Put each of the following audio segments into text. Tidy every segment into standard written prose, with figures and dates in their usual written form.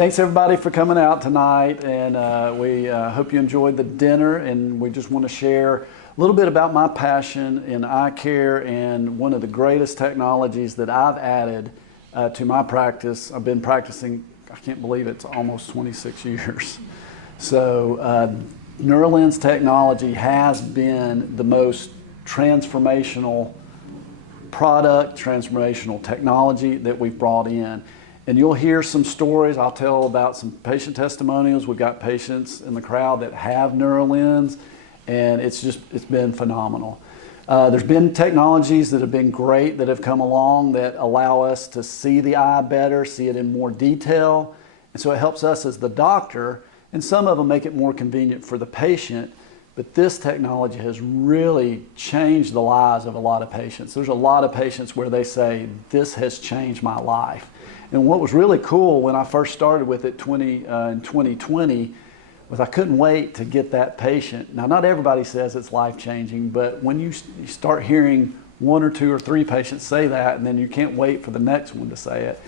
Thanks everybody for coming out tonight, and we hope you enjoyed the dinner, and we just want to share a little bit about my passion in eye care and one of the greatest technologies that I've added to my practice. I've been practicing, I can't believe it's almost 26 years. So Neurolens technology has been the most transformational product, transformational technology that we've brought in. And you'll hear some stories. I'll tell about some patient testimonials. We've got patients in the crowd that have Neurolens, and it's been phenomenal. There's been technologies that have been great that have come along that allow us to see the eye better, see it in more detail. And so it helps us as the doctor, and some of them make it more convenient for the patient. But this technology has really changed the lives of a lot of patients. There's a lot of patients where they say, this has changed my life. And what was really cool when I first started with it in 2020 was I couldn't wait to get that patient. Now, not everybody says it's life-changing, but when you start hearing 1 or 2 or 3 patients say that, and then you can't wait for the next one to say it.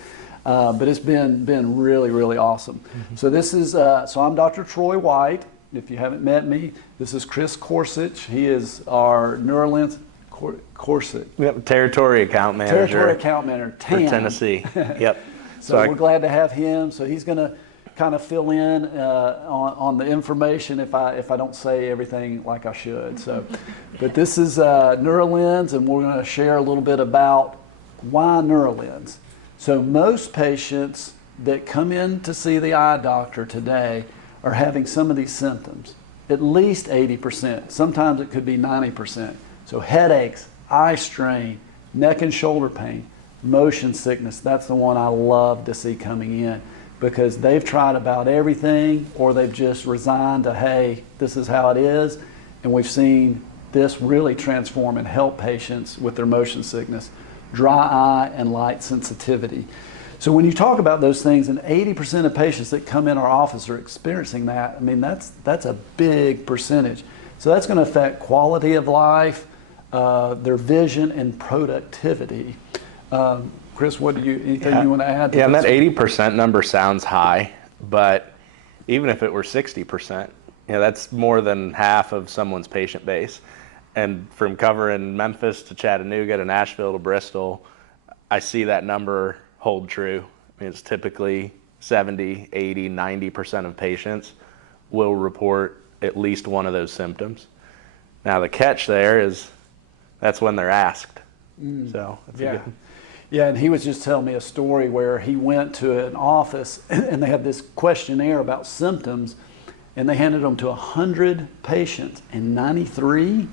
But it's been really, really awesome. Mm-hmm. So this is, so I'm Dr. Troy White. If you haven't met me, this is Khris Korzick. He is our Neurolens Korzick. Yep, Territory Account Manager. Territory Account Manager, for Tennessee. Yep. So we're glad to have him. So he's going to kind of fill in on the information if I don't say everything like I should. So, but this is Neurolens, and we're going to share a little bit about why Neurolens. So most patients that come in to see the eye doctor today are having some of these symptoms, at least 80%. Sometimes it could be 90%. So headaches, eye strain, neck and shoulder pain, motion sickness. That's the one I love to see coming in, because they've tried about everything, or they've just resigned to, hey, this is how it is. And we've seen this really transform and help patients with their motion sickness, dry eye, and light sensitivity. So when you talk about those things, and 80% of patients that come in our office are experiencing that, I mean, that's a big percentage. So that's going to affect quality of life, their vision, and productivity. Khris, anything you want to add to this? And that 80% number sounds high, but even if it were 60%, that's more than half of someone's patient base. And from covering Memphis to Chattanooga to Nashville to Bristol, I see that number hold true. I mean, it's typically 70, 80, 90% of patients will report at least one of those symptoms. Now the catch there is that's when they're asked. So that's Yeah, and he was just telling me a story where he went to an office and they had this questionnaire about symptoms, and they handed them to 100 patients, and 93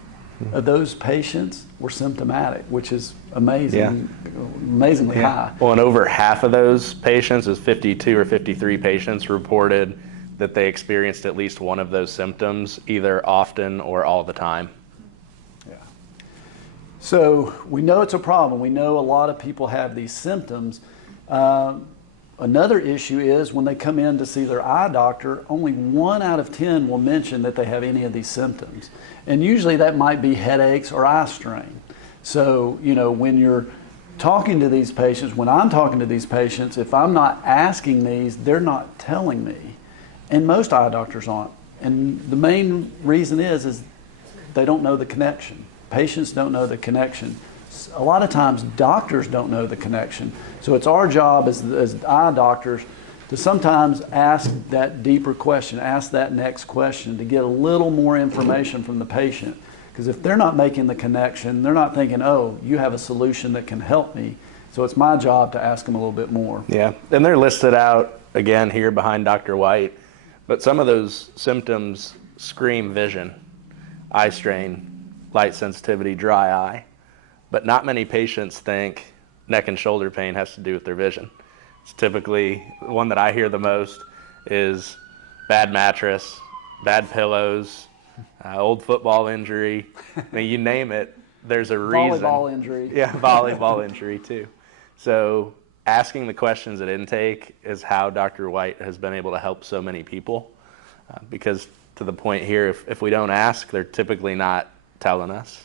of those patients were symptomatic, which is amazing, amazingly high. Well, and over half of those patients, is 52 or 53 patients, reported that they experienced at least one of those symptoms, either often or all the time. Yeah. So we know it's a problem. We know a lot of people have these symptoms. Another issue is when they come in to see their eye doctor, only 1 out of 10 will mention that they have any of these symptoms. And usually that might be headaches or eye strain. So, when you're talking to these patients, when I'm talking to these patients, if I'm not asking these, they're not telling me. And most eye doctors aren't. And the main reason is they don't know the connection. Patients don't know the connection. A lot of times doctors don't know the connection. So it's our job as eye doctors to sometimes ask that deeper question, ask that next question to get a little more information from the patient. Because if they're not making the connection, they're not thinking, oh, you have a solution that can help me. So it's my job to ask them a little bit more. Yeah, and they're listed out again here behind Dr. White, but some of those symptoms scream vision, eye strain, light sensitivity, dry eye. But not many patients think neck and shoulder pain has to do with their vision. It's typically the one that I hear the most is bad mattress, bad pillows, old football injury. I mean, you name it, there's a reason. Volleyball injury. Yeah, volleyball injury too. So asking the questions at intake is how Dr. White has been able to help so many people. Because to the point here, if we don't ask, they're typically not telling us.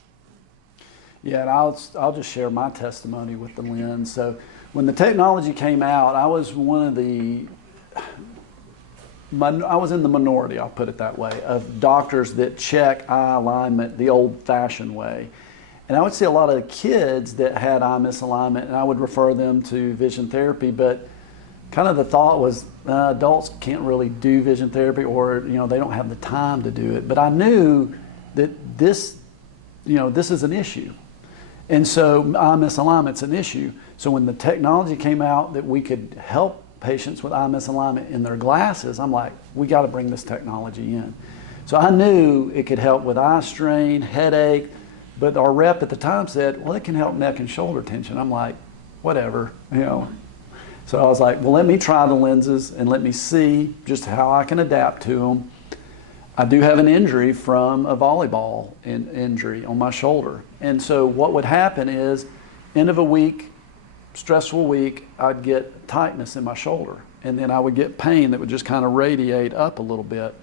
Yeah, and I'll just share my testimony with the lens. So when the technology came out, I was one of the I was in the minority, I'll put it that way, of doctors that check eye alignment the old-fashioned way. And I would see a lot of kids that had eye misalignment, and I would refer them to vision therapy, but kind of the thought was adults can't really do vision therapy, or they don't have the time to do it. But I knew that this is an issue. And so eye misalignment's an issue. So when the technology came out that we could help patients with eye misalignment in their glasses, I'm like, we got to bring this technology in. So I knew it could help with eye strain, headache, but our rep at the time said, well, it can help neck and shoulder tension. I'm like, whatever, So I was like, well, let me try the lenses and let me see just how I can adapt to them. I do have an injury from a volleyball injury on my shoulder. And so what would happen is, end of a week, stressful week, I'd get tightness in my shoulder. And then I would get pain that would just kind of radiate up a little bit.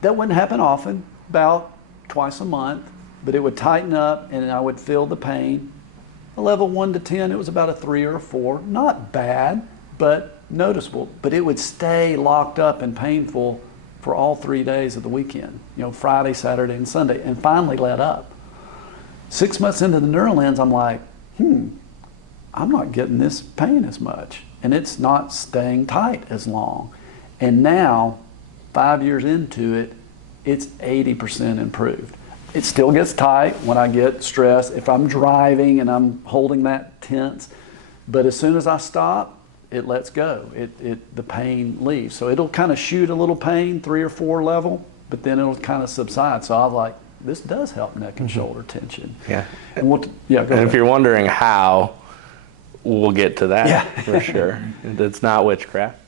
That wouldn't happen often, about twice a month, but it would tighten up and I would feel the pain. A level 1 to 10, it was about a 3 or a 4. Not bad, but noticeable. But it would stay locked up and painful for all 3 days of the weekend, Friday, Saturday, and Sunday, and finally let up. 6 months into the Neurolens, I'm like, I'm not getting this pain as much, and it's not staying tight as long. And now, 5 years into it, it's 80% improved. It still gets tight when I get stressed, if I'm driving and I'm holding that tense, but as soon as I stop, it lets go. The pain leaves. So it'll kind of shoot a little pain, 3 or 4 level, but then it'll kind of subside. So I was like, this does help neck and shoulder tension. Yeah. And go ahead. If you're wondering how, we'll get to that for sure. It's not witchcraft.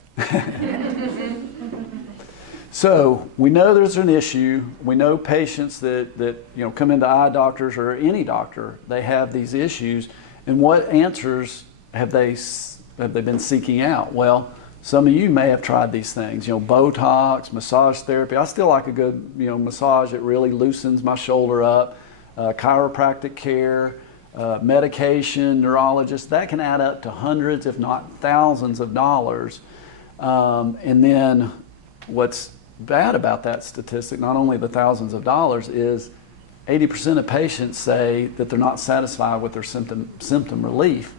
So we know there's an issue. We know patients that come into eye doctors or any doctor, they have these issues. And what answers have they been seeking out? Well, some of you may have tried these things, Botox, massage therapy. I still like a good, massage. It really loosens my shoulder up. Chiropractic care, medication, neurologist. That can add up to hundreds, if not thousands of dollars. And then what's bad about that statistic, not only the thousands of dollars, is 80% of patients say that they're not satisfied with their symptom relief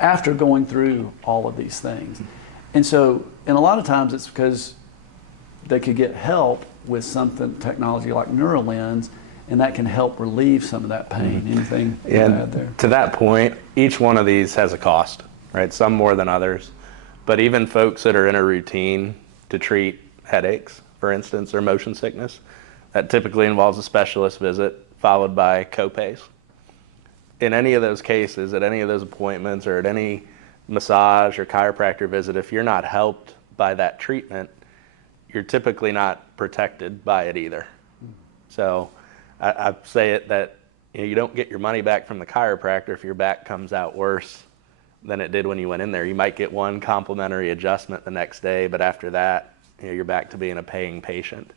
after going through all of these things. And a lot of times it's because they could get help with technology like Neurolens, and that can help relieve some of that pain. Anything to add there? To that point, each one of these has a cost, right? Some more than others. But even folks that are in a routine to treat headaches, for instance, or motion sickness, that typically involves a specialist visit followed by copays. In any of those cases, at any of those appointments, or at any massage or chiropractor visit, if you're not helped by that treatment, you're typically not protected by it either. So I say it that you don't get your money back from the chiropractor if your back comes out worse than it did when you went in there. You might get one complimentary adjustment the next day, but after that, you're back to being a paying patient.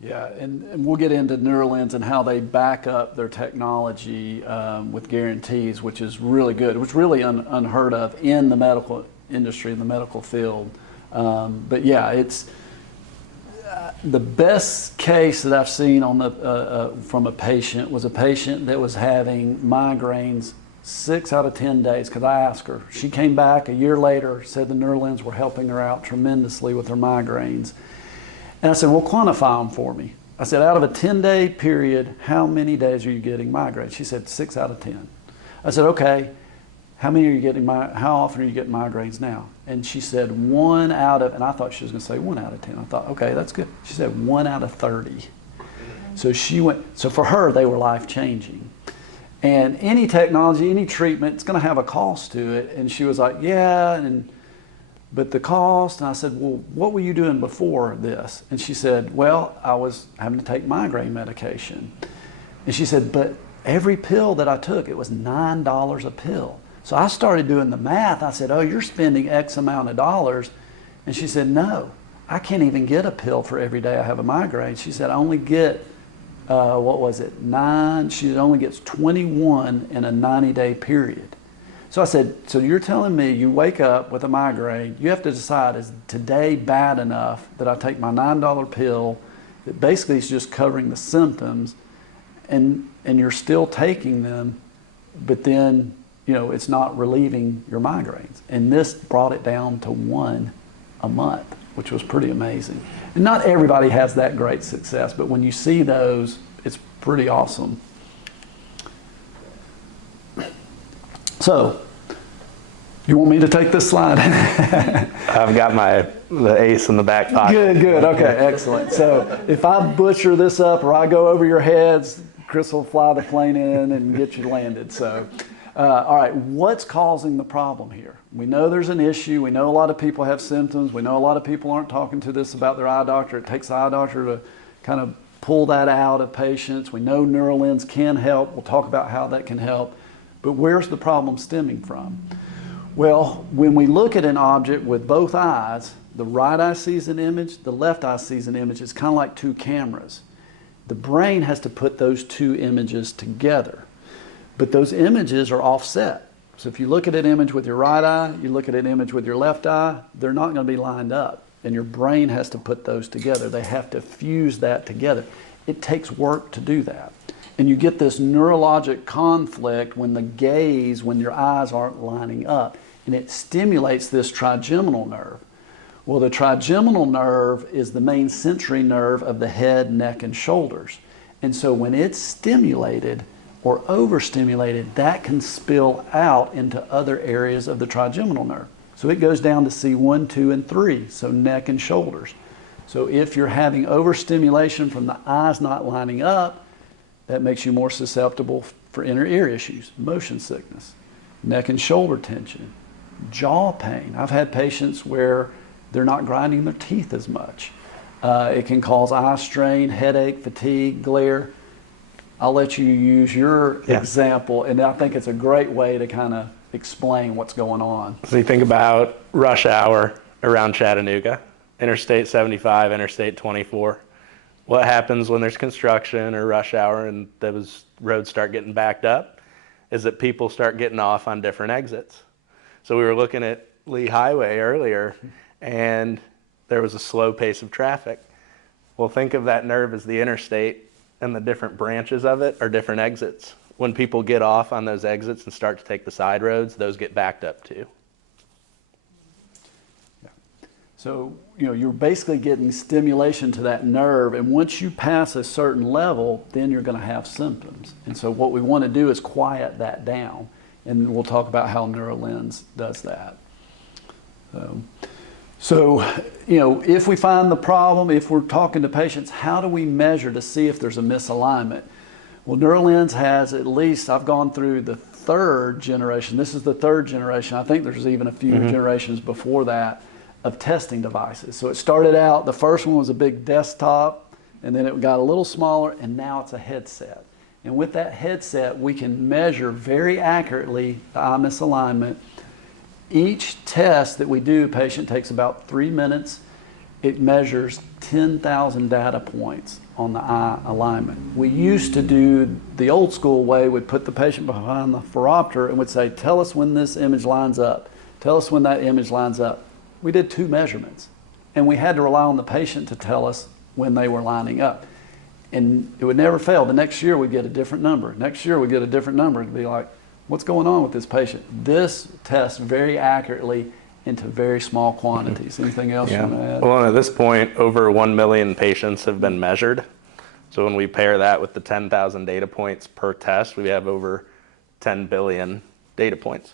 Yeah, and we'll get into Neurolens and how they back up their technology with guarantees, which is really good, which is really unheard of in the medical industry, in the medical field. But yeah, it's the best case that I've seen from a patient was a patient that was having migraines 6 out of 10 days, because I asked her. She came back a year later, said the Neurolens were helping her out tremendously with her migraines. And I said, well, quantify them for me. I said, out of a 10-day period, how many days are you getting migraines? She said, 6 out of 10. I said, okay, how often are you getting migraines now? And she said 1 out of, and I thought she was going to say 1 out of 10. I thought, okay, that's good. She said 1 out of 30. So for her, they were life-changing. And any technology, any treatment, it's going to have a cost to it. And she was like, yeah, but the cost. And I said, well, what were you doing before this? And she said, well, I was having to take migraine medication. And she said, but every pill that I took, it was $9 a pill. So I started doing the math. I said, oh, you're spending X amount of dollars. And she said, no, I can't even get a pill for every day I have a migraine. She said, I only get 9, she only gets 21 in a 90-day period. So I said, so you're telling me you wake up with a migraine, you have to decide, is today bad enough that I take my $9 pill that basically is just covering the symptoms, and you're still taking them, but then, you know, it's not relieving your migraines. And this brought it down to 1 a month, which was pretty amazing. And not everybody has that great success, but when you see those, it's pretty awesome. So, you want me to take this slide? I've got the ace in the back pocket. Good, okay, excellent. So if I butcher this up or I go over your heads, Khris will fly the plane in and get you landed. So, all right, what's causing the problem here? We know there's an issue. We know a lot of people have symptoms. We know a lot of people aren't talking to this about their eye doctor. It takes the eye doctor to kind of pull that out of patients. We know Neurolens can help. We'll talk about how that can help. But where's the problem stemming from? Well, when we look at an object with both eyes, the right eye sees an image, the left eye sees an image. It's kind of like two cameras. The brain has to put those two images together. But those images are offset. So if you look at an image with your right eye, you look at an image with your left eye, they're not going to be lined up. And your brain has to put those together. They have to fuse that together. It takes work to do that. And you get this neurologic conflict when when your eyes aren't lining up. And it stimulates this trigeminal nerve. Well, the trigeminal nerve is the main sensory nerve of the head, neck, and shoulders. And so when it's stimulated or overstimulated, that can spill out into other areas of the trigeminal nerve. So it goes down to C1, 2, and 3, so neck and shoulders. So if you're having overstimulation from the eyes not lining up, that makes you more susceptible for inner ear issues, motion sickness, neck and shoulder tension, jaw pain. I've had patients where they're not grinding their teeth as much. It can cause eye strain, headache, fatigue, glare. I'll let you use your example, and I think it's a great way to kind of explain what's going on. So you think about rush hour around Chattanooga, Interstate 75, Interstate 24. What happens when there's construction or rush hour and those roads start getting backed up is that people start getting off on different exits. So we were looking at Lee Highway earlier, and there was a slow pace of traffic. Well, think of that nerve as the interstate, and the different branches of it are different exits. When people get off on those exits and start to take the side roads, those get backed up too. So, you know, you're basically getting stimulation to that nerve, and once you pass a certain level, then you're going to have symptoms. And so what we want to do is quiet that down, and we'll talk about how Neurolens does that. So, you know, if we find the problem, if we're talking to patients, how do we measure to see if there's a misalignment? Well, Neurolens has at least, I've gone through the 3rd generation. This is the 3rd generation. I think there's even a few generations before that of testing devices. So it started out, the first one was a big desktop, and then it got a little smaller, and now it's a headset. And with that headset, we can measure very accurately the eye misalignment. Each test that we do, patient takes about 3 minutes. It measures 10,000 data points on the eye alignment. We used to do the old school way, would put the patient behind the phoropter and would say, tell us when this image lines up. Tell us when that image lines up. We did 2 measurements, and we had to rely on the patient to tell us when they were lining up. And it would never fail. The next year we'd get a different number. Next year we'd get a different number. It'd be like, what's going on with this patient? This tests very accurately into very small quantities. Anything else you want to add? Well, at this point, over 1 million patients have been measured. So when we pair that with the 10,000 data points per test, we have over 10 billion data points.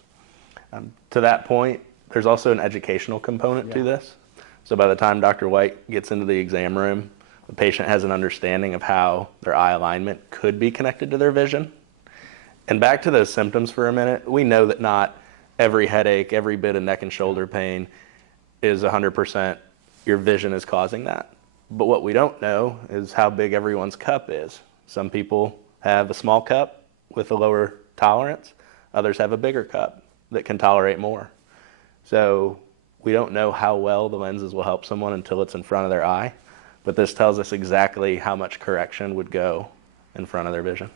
To that point, there's also an educational component to this. So by the time Dr. White gets into the exam room, the patient has an understanding of how their eye alignment could be connected to their vision. And back to those symptoms for a minute, we know that not every headache, every bit of neck and shoulder pain is 100% your vision is causing that. But what we don't know is how big everyone's cup is. Some people have a small cup with a lower tolerance. Others have a bigger cup that can tolerate more. So we don't know how well the lenses will help someone until it's in front of their eye, but this tells us exactly how much correction would go in front of their vision.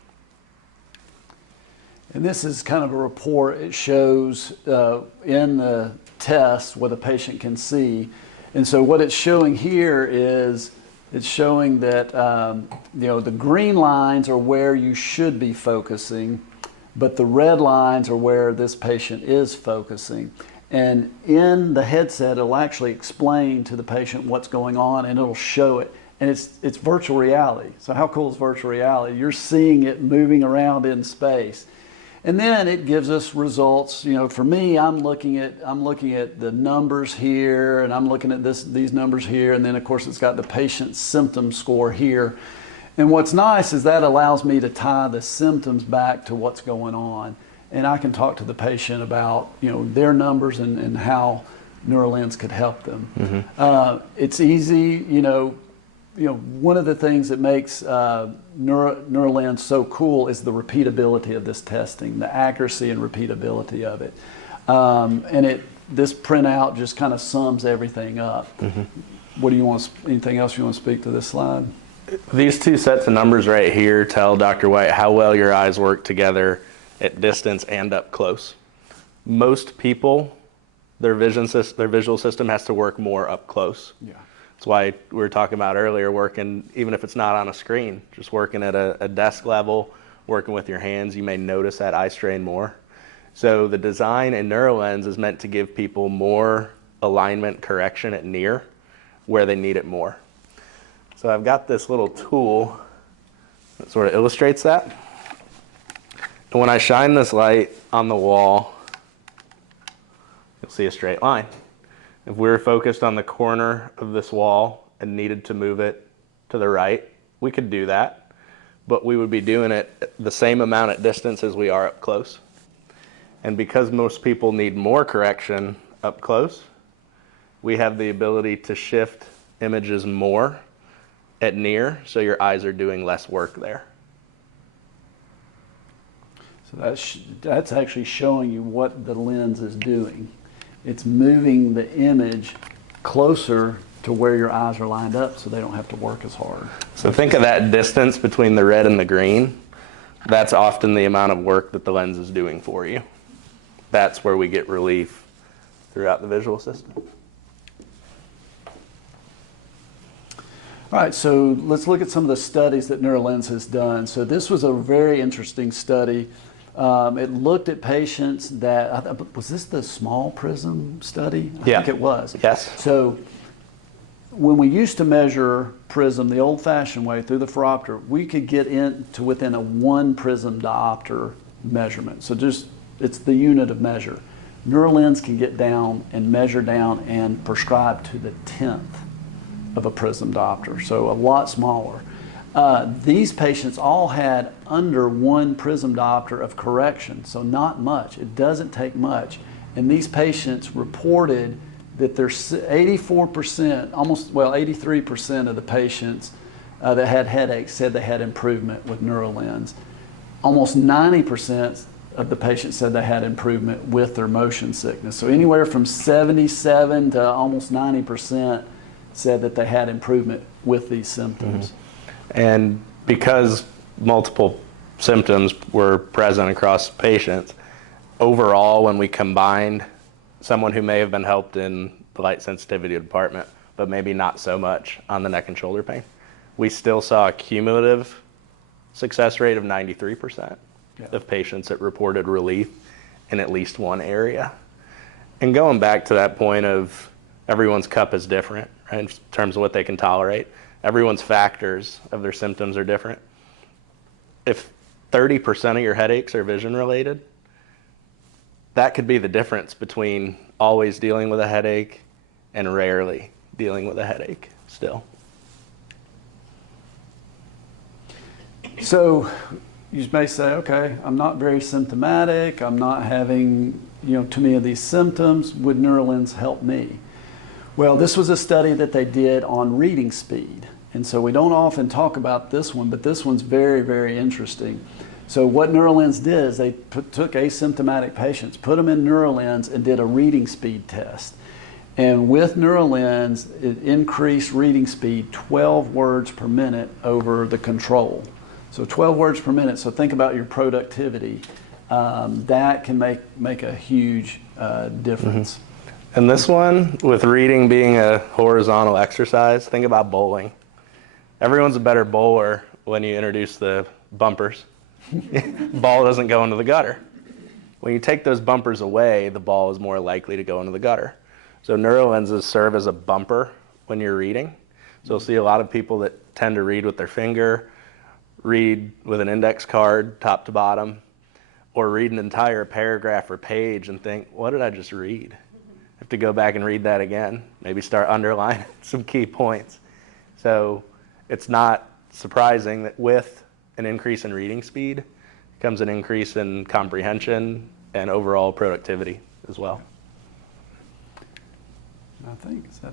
And this is kind of a report. It shows in the test what the patient can see. And so what it's showing here is it's showing that the green lines are where you should be focusing, but the red lines are where this patient is focusing. And in the headset, it'll actually explain to the patient what's going on, and it'll show it. And it's virtual reality. So how cool is virtual reality? You're seeing it moving around in space. And then it gives us results. For me, I'm looking at the numbers here, and I'm looking at these numbers here, and then of course it's got the patient symptom score here. And what's nice is that allows me to tie the symptoms back to what's going on, and I can talk to the patient about their numbers and how Neurolens could help them. Mm-hmm. It's easy. One of the things that makes Neurolens so cool is the repeatability of this testing, the accuracy and repeatability of it. This printout just kind of sums everything up. Mm-hmm. Anything else you want to speak to this slide? These two sets of numbers right here tell Dr. White how well your eyes work together at distance and up close. Most people, their visual system has to work more up close. Yeah. That's why we were talking about earlier, working, even if it's not on a screen, just working at a desk level, working with your hands, you may notice that eye strain more. So the design in Neurolens is meant to give people more alignment correction at near where they need it more. So I've got this little tool that sort of illustrates that. And when I shine this light on the wall, you'll see a straight line. If we were focused on the corner of this wall and needed to move it to the right, we could do that, but we would be doing it the same amount at distance as we are up close. And because most people need more correction up close, we have the ability to shift images more at near, so your eyes are doing less work there. So that's actually showing you what the lens is doing. It's moving the image closer to where your eyes are lined up so they don't have to work as hard. So think of that distance between the red and the green. That's often the amount of work that the lens is doing for you. That's where we get relief throughout the visual system. All right, so let's look at some of the studies that Neurolens has done. So this was a very interesting study. It looked at patients that, was this the small prism study? I think it was. Yes. So when we used to measure prism the old-fashioned way through the phoropter, we could get into within a 1 prism diopter measurement. So it's the unit of measure. Neurolens can get down and measure down and prescribe to the 10th of a prism diopter, so a lot smaller. These patients all had under 1 prism diopter of correction, so not much. It doesn't take much. And these patients reported that there's 84%, 83% of the patients that had headaches said they had improvement with Neurolens. Almost 90% of the patients said they had improvement with their motion sickness. So anywhere from 77 to almost 90% said that they had improvement with these symptoms. Mm-hmm. And because multiple symptoms were present across patients, overall, when we combined someone who may have been helped in the light sensitivity department, but maybe not so much on the neck and shoulder pain, we still saw a cumulative success rate of 93% of patients that reported relief in at least one area. And going back to that point of everyone's cup is different, right, in terms of what they can tolerate. Everyone's factors of their symptoms are different. If 30% of your headaches are vision related, that could be the difference between always dealing with a headache and rarely dealing with a headache still. So you may say, okay, I'm not very symptomatic, I'm not having too many of these symptoms, would Neurolens help me? Well, this was a study that they did on reading speed. And so we don't often talk about this one, but this one's very, very interesting. So what Neurolens did is they took asymptomatic patients, put them in Neurolens, and did a reading speed test. And with Neurolens, it increased reading speed 12 words per minute over the control. So 12 words per minute, so think about your productivity. that can make a huge difference. And this one, with reading being a horizontal exercise, think about bowling. Everyone's a better bowler when you introduce the bumpers. Ball doesn't go into the gutter. When you take those bumpers away, the ball is more likely to go into the gutter. So Neurolenses serve as a bumper when you're reading. So you'll see a lot of people that tend to read with their finger, read with an index card top to bottom, or read an entire paragraph or page and think, what did I just read? I have to go back and read that again, maybe start underlining some key points. So it's not surprising that with an increase in reading speed comes an increase in comprehension and overall productivity as well. I think, is that